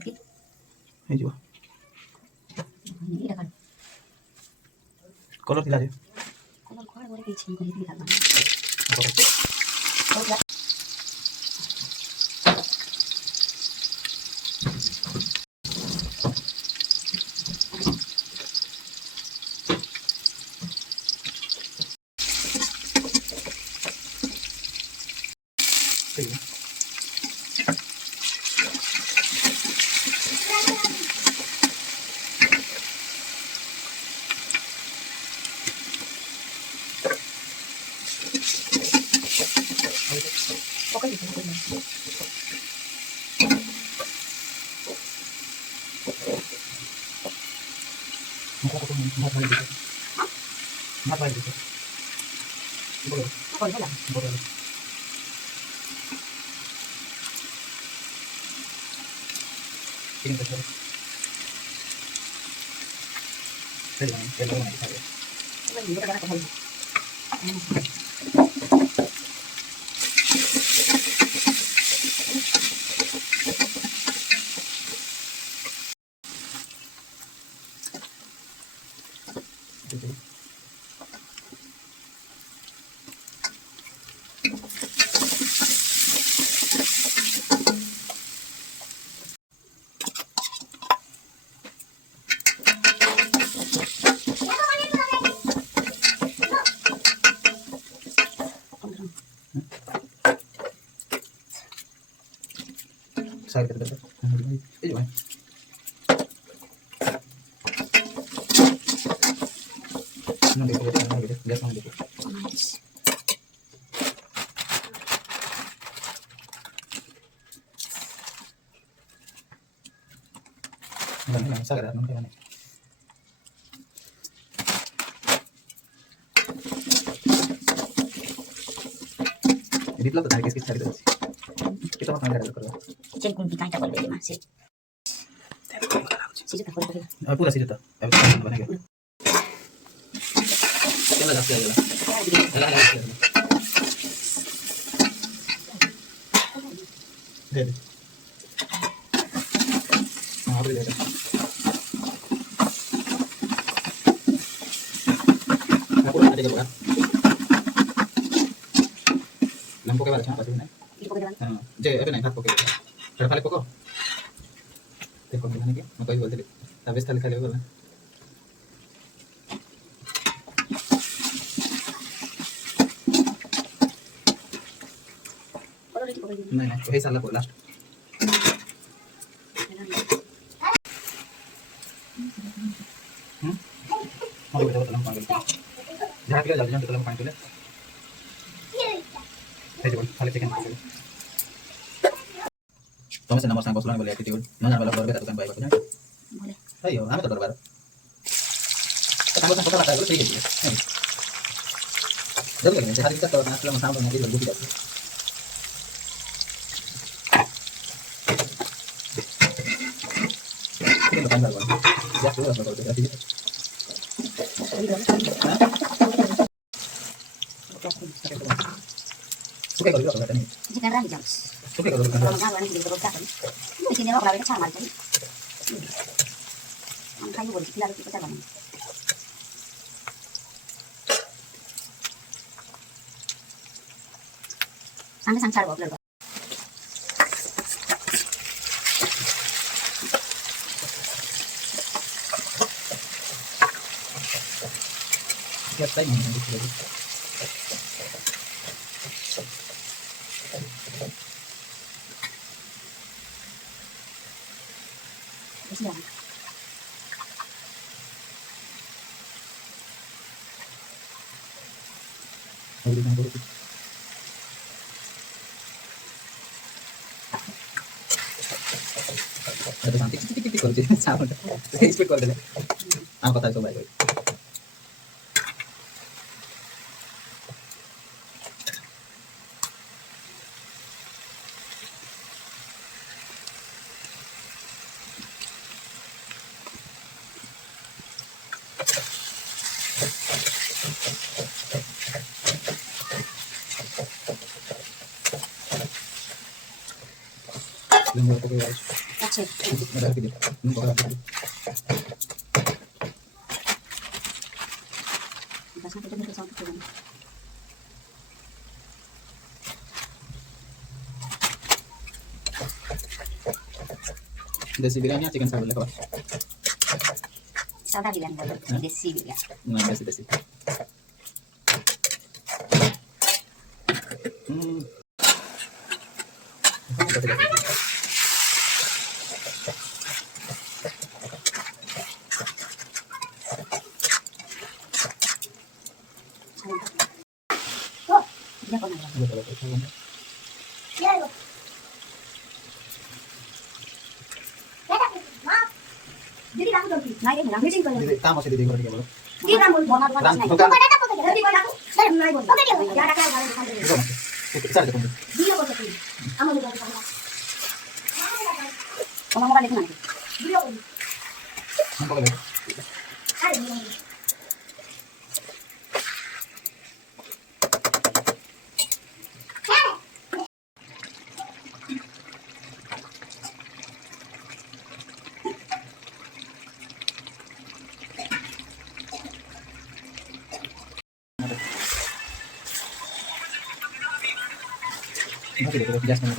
Sedikit. ହେଇଯିବ। Ini dah kan. Colour ଥିଲା ଯେ Kalau kau ada boleh kecil kau ini kan. Colour. Kau dah. ହେଇଯିବ। Pokoknya itu pokoknya. ଭାତ ଭାଇ ଦେଇଛ ଭାତ ଭାଇ ଦେଇଛ ବଡ଼ Kau ni lah. ବଡ଼ ତିନି ପଛରେ ହେଇଗଲାଣି ତେଲ ମାରି ଖାଇବେ। Kau ni dah kan. Saya kita dapat. Ini mana? Nanti kita lihat lagi deh, lihat lagi deh. Ini saya ada nanti mana? Ini tuh tarik kis cari terus. Kita makan ada kalau. Chicken kung kita boleh beli masih. Sisa tak boleh. Pura sih itu. Habis itu mana gitu. Kita dah siap lah. Deh. Nah, boleh deh. Aku ada juga kan. Lampu ke bawah apa sih ini? Itu pokoknya. जे अबे नहीं भात पके फिर फाले पको देखो मैंने के मैं कोई बोलते तबे स्थल खाली बोला नहीं नहीं वही साला को लास्ट और बेटा तलम पानी जहां के जल्दी जल्दी तलम पानी ले है जो खाली चिकन पके Toma nama sang bosulan boleh attitude. Mana bala borbe tak baik baknya. Boleh. Ayo, nama tak berbar. Kita sang kota kata dulu sih gitu. Jadi kan hari kita tahu nak selama tahun nanti lagu tidak. Ini bukan baru. Ya sudah kalau kita tidak. Suka kalau kita kata ni. Chicken ram jams. Suka kalau kita. Kalau jangan nanti kita kan. Ini sini mau kalau cara macam ni. Angkat ni boleh kita lalu kita jalan. Sampai sang cara boleh. Siap time ni kita. Siap. Boleh kan boleh. Ada nanti titik-titik kalau jadi sound. Speed kalau deh. Aku kata coba itu. Belum mau pakai guys. अच्छे मैं डाल के दिया बहुत डाल के बस ना तो साउंड तो बना देसी बिरयानी या चिकन साग लगा सादा बिरयानी बोलो देसी बिरयानी ना देसी देसी oh dia kok nanya ya lo jadi kamu dong naik ini meeting kau दीदी काम से दीदी को क्या बोलो di kamu mau ngadu Ram, naik bukan. bukan ada apa jadi kau aku saya mulai bon oke dia ya ada kan देखो मत sir देखो dia kok tapi kamu juga bisa kamu mau balik mana dia kok हम पकड़ ले ada dia देखो gas में